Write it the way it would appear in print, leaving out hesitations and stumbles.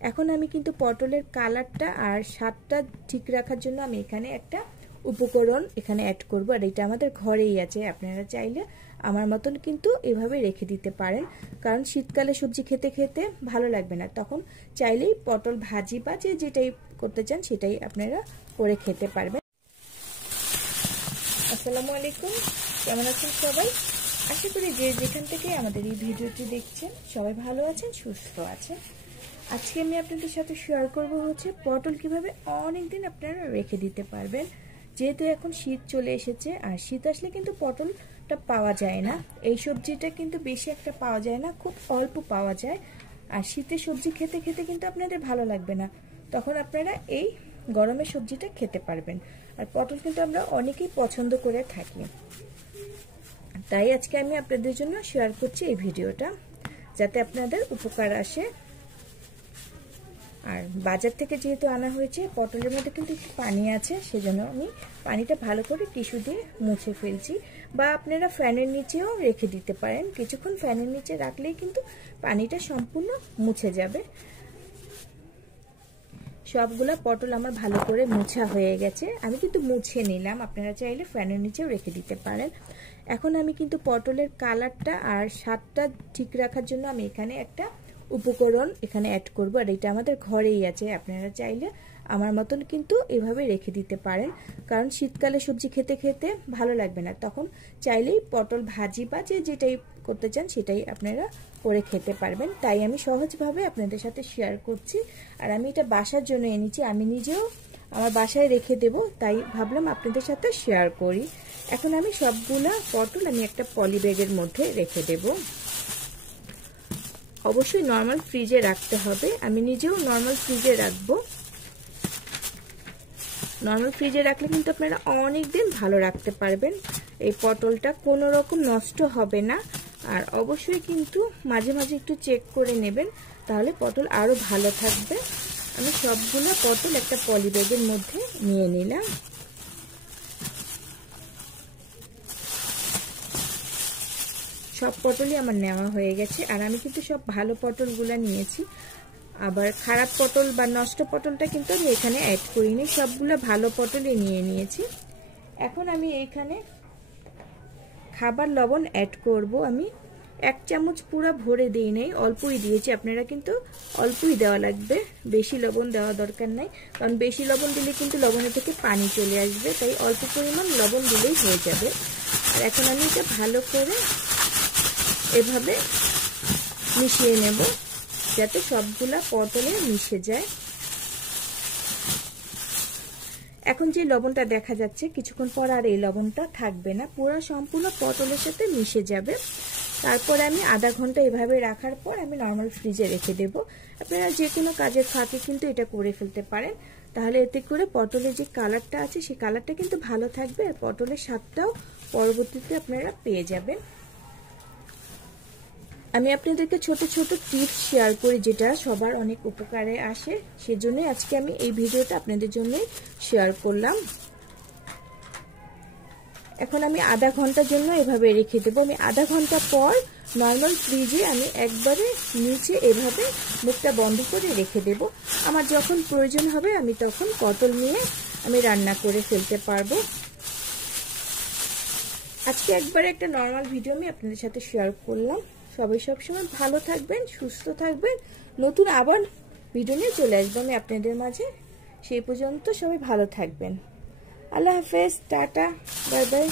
এখন আমি কিন্তু পটলের কালারটা আর স্বাদটা ঠিক রাখার জন্য আমি এখানে একটা উপকরণ এখানে অ্যাড করব, আর এটা আমাদের ঘরেই আছে। আপনারা চাইলে আমার মতন কিন্তু এভাবে রেখে দিতে পারেন, কারণ শীতকালে সবজি খেতে খেতে ভালো লাগবে না, তখন চাইলেই পটল ভাজি বা যেটাই করতে চান সেটাই আপনারা করে খেতে পারবেন। আসসালামু আলাইকুম, কেমন আছেন সবাই? আশা করি যে যেখান থেকে আমাদের এই ভিডিওটি দেখছেন সবাই ভালো আছেন, সুস্থ আছেন। আজকে আমি আপনাদের সাথে শেয়ার করব হচ্ছে পটল কিভাবে অনেকদিন আপনারা রেখে দিতে পারবেন। যেহেতু এখন শীত চলে এসেছে, আর শীত আসলে কিন্তু পটলটা পাওয়া যায় না, এই সবজিটা কিন্তু বেশি একটা পাওয়া যায় না, খুব অল্প পাওয়া যায়। আর শীতের সবজি খেতে খেতে কিন্তু আপনাদের ভালো লাগবে না, তখন আপনারা এই গরমের সবজিটা খেতে পারবেন। আর পটল কিন্তু আমরা অনেকেই পছন্দ করে থাকি, তাই আজকে আমি আপনাদের জন্য শেয়ার করছি এই ভিডিওটা, যাতে আপনাদের উপকার আসে। আর বাজার থেকে যেহেতু আনা হয়েছে, পটলের মধ্যে কিন্তু একটু পানি আছে, সেজন্য আমি পানিটা ভালো করে টিস্যু দিয়ে মুছে ফেলছি, বা আপনারা ফ্যানের নিচেও রেখে দিতে পারেন। কিছুক্ষণ ফ্যানের নিচে রাখলেই কিন্তু পানিটা সম্পূর্ণ মুছে যাবে। সবগুলা পটল আমার ভালো করে মোছা হয়ে গেছে, আমি কিন্তু মুছে নিলাম, আপনারা চাইলে ফ্যানের নিচেও রেখে দিতে পারেন। এখন আমি কিন্তু পটলের কালারটা আর স্বাদটা ঠিক রাখার জন্য আমি এখানে একটা উপকরণ এখানে অ্যাড করব, আর এটা আমাদের ঘরেই আছে। আপনারা চাইলে আমার মতন কিন্তু এভাবে রেখে দিতে পারেন, কারণ শীতকালে সবজি খেতে খেতে ভালো লাগবে না, তখন চাইলেই পটল ভাজি বা যেটাই করতে চান সেটাই আপনারা করে খেতে পারবেন। তাই আমি সহজভাবে আপনাদের সাথে শেয়ার করছি। আর আমি এটা বাসার জন্য এনেছি, আমি নিজেও আমার বাসায় রেখে দেব, তাই ভাবলাম আপনাদের সাথে শেয়ার করি। এখন আমি সবগুলা পটল আমি একটা পলি ব্যাগের মধ্যে রেখে দেব। অবশ্যই নর্মাল ফ্রিজে রাখতে হবে, আমি নিজেও নর্মাল ফ্রিজে রাখবো। নর্মাল ফ্রিজে রাখলে কিন্তু আপনারা অনেক দিন ভালো রাখতে পারবেন, এই পটলটা কোনো রকম নষ্ট হবে না। আর অবশ্যই কিন্তু মাঝে মাঝে একটু চেক করে নেবেন, তাহলে পটল আরো ভালো থাকবে। আমি সবগুলো পটল একটা পলি ব্যাগের মধ্যে নিয়ে নিলাম। সব পটলই আমার নেওয়া হয়ে গেছে, আর আমি কিন্তু সব ভালো পটলগুলো নিয়েছি, আবার খারাপ পটল বা নষ্ট পটলটা কিন্তু আমি এখানে অ্যাড করিনি, সবগুলো ভালো পটলই নিয়ে নিয়েছি। এখন আমি এখানে খাবার লবণ অ্যাড করব। আমি 1 চামচ পুরো ভরে দিই নাই, অল্পই দিয়েছি, আপনারা কিন্তু অল্পই দেওয়া লাগবে, বেশি লবণ দেওয়া দরকার নাই, কারণ বেশি লবণ দিলে কিন্তু লবণের থেকে পানি চলে আসবে, তাই অল্প পরিমাণ লবণ দিলেই হয়ে যাবে। আর এখন আমি এটা ভালো করে এভাবে মিশিয়ে নেব, যাতে সবগুলা পটলে মিশে যায়। এখন যে লবণটা দেখা যাচ্ছে, কিছুক্ষণ পর আর এই লবণটা থাকবে না, পুরো সম্পূর্ণ পটলের সাথে মিশে যাবে। তারপর আমি আধা ঘন্টা এভাবে রাখার পর আমি নর্মাল ফ্রিজে রেখে দেব। আপনারা যে কোনো কাজের ফাঁকে কিন্তু এটা করে ফেলতে পারেন, তাহলে এতে করে পটলের যে কালারটা আছে সেই কালারটা কিন্তু ভালো থাকবে, আর পটলের স্বাদটাও পরবর্তীতে আপনারা পেয়ে যাবেন। আমি আপনাদেরকে ছোট ছোট টিপস শেয়ার করি, যেটা সবার অনেক উপকারে আসে, সেজন্য আজকে আমি এই ভিডিওটা আপনাদের জন্য শেয়ার করলাম। এখন আমি আধা ঘন্টার জন্য এভাবে রেখে দেবো। আমি আধা ঘন্টা পর নর্মাল ফ্রিজে আমি একবারে নিচে এভাবে মুখটা বন্ধ করে রেখে দেব। আমার যখন প্রয়োজন হবে আমি তখন পটল নিয়ে আমি রান্না করে ফেলতে পারবো। আজকে একবারে একটা নর্মাল ভিডিও আমি আপনাদের সাথে শেয়ার করলাম। সবাই সবসময় ভালো থাকবেন, সুস্থ থাকবেন, নতুন আবার ভিডিও নিয়ে চলে আসবো আমি আপনাদের মাঝে। সেই পর্যন্ত সবাই ভালো থাকবেন। আল্লাহ হাফেজ, টাটা, বাই বাই।